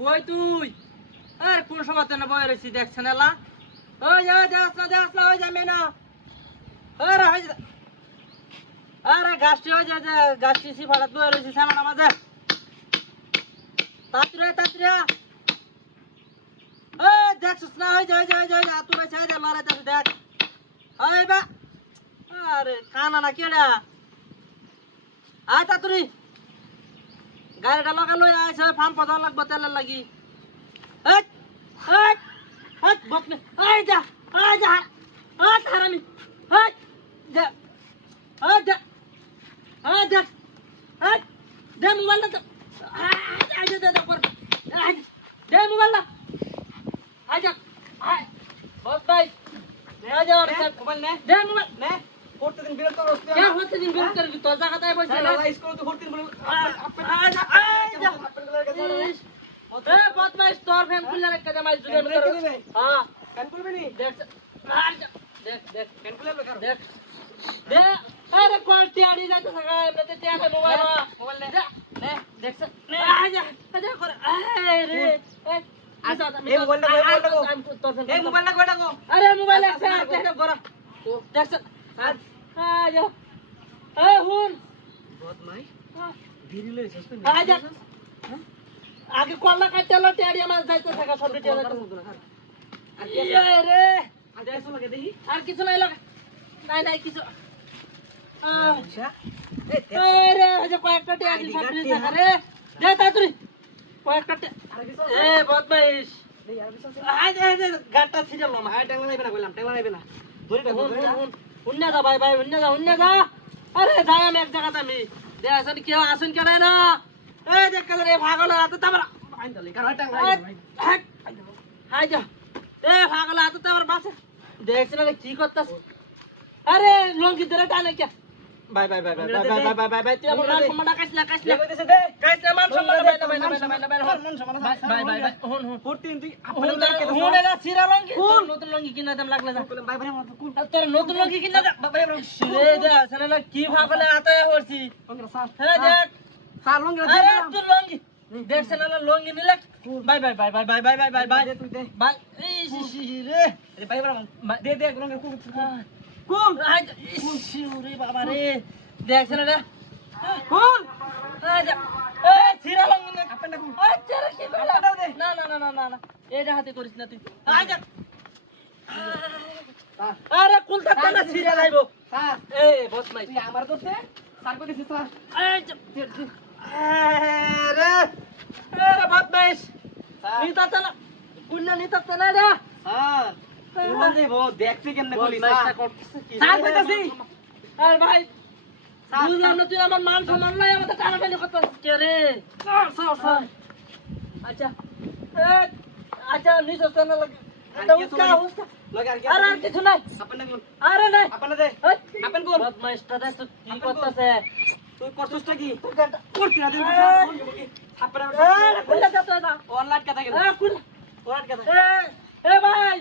কই তুই আরে কোন সময় তেনে বয়ে রইছি দেখছেন এলা ওই যা দেখ না ওই যাবে না আরে হাই আরে গাছটি ওই যে গাছটি সি ফাড়াত বয়ে রইছি সামনে আমাদে তাত্রিয়া এই দেখছস না ওই যে তুই চাই দে লড়াই তাতে দেখ ওই বা আরে কানা না কেডা আয় তাতুরি গাড়িটা লগা লই আইছে ফার্ম পচা লাগবো তেলের লাগি এই এই এই বকনে এই যা হারামি এই যা এই যা এই যা এই দে মোবাইল না এই দে পর দে মোবাইল না আই যা আই বস ভাই নে যা ওর মোবাইল নে দে মোবাইল নে প্রতিদিন বিরক্ত করছিস কে প্রতিদিন বিরক্ত করবি তোর জায়গাটায় বসে না লাইস করো তো প্রতিদিন বল এ বদমাইশ তোর ফ্যান খুলে রেখে দে মাইজ জুড়ে মত হ্যাঁ ফ্যান খুলবি নি দেখ দেখ ফ্যান খুলে দেখ দে আরে কোয়ালিটি আড়ি যাইতে থাকা এমনিতে তে মোবাইল নে দেখ নে আজা করে আরে এই মোবাইল না গোটা গো আরে মোবাইল আছে এটা গরা দেখ আজা এই হুন বদমাইশ ধীরে লইছস তুই আজা আগে কল্লা কাটতেলো টেড়ি আমার যাইতে থাকা সব টেড়ি আর কি রে আর কিছু লাগে দেখি আর কিছু নাই লাগে নাই কিছু আচ্ছা এই রে যে কয়েকটা টেড়ি সব টেড়ি থাকা রে দে তাড়াতাড়ি কয়েকটা আর কিছু এ বদমাইশ এই আর কিছু আই দে গাটটা ছিড়ে মামা আই টাংলা নাইবে না কইলাম টাংলা নাইবে না ধরিটা উন্না যা ভাই উন্না যা আরে যাই আমি এক জায়গাতে আমি দে আসেন কেউ আসুন কেন না এই দেখ রে ভাগল আতো তারপর আইন্দলি কার টাং হাই যা এ ভাগল আতো তারপর বাসে দেখছ না কি করতাস আরে লঙ্কি ধরে টানে কে বাই তুই আমার মান সম্মান কাইছলা কইতেছে দে কাইছে মান সম্মান বাই মান সম্মান বাই হুন প্রতিদিন তুই হুন এলা সিরা লঙ্কি নতুন লঙ্কি কিনা দাম লাগলা যা বাই তোর নতুন লঙ্কি কিনা দা বাই রে দে আসলে কি ভাগলে আতে হরছি হ্যাঁ দেখ সার লঙ্গি আরে তুই লঙ্গি দেখছ না লঙ্গি নিলে বাই তুই দে বাই এই রে বাই দে লঙ্গি কোন আই রে বাবা রে দেখছ না রে কোন আজা এই ছিরা লঙ্গি না আপন কোন ওই ছেড়ে কি করলা না এইটা হাতে করিস না তুই আজা আরে কুল থাকতে না ছিরা যাইবো স্যার এই বদমাইশ তুই আমার করতে স্যার কইছিস স্যার রে বদমাইশ নিতাতে না কুল্লা নিতাতে না রে হ্যাঁ কোন দেব দেখতে কেমনে বলিস স্যার কইতাছি আরে ভাই বুঝলাম না তুই আমার মান সম্মান নাই আমাদের টানাটানি করতেছিস কে রে স্যার আচ্ছা নিছস না লাগে এটা উস্কা লাগে আর কিছু নাই আপন কোন আরে নাই আপন দে আপন কোন বদমাইশটা দে তুই কি করতেছে তুই করছসটা কি করতি না দিন আপন আরে খুলে যা তো না অনলাইন কথা গেল কুল অনলাইন কথা এ ভাই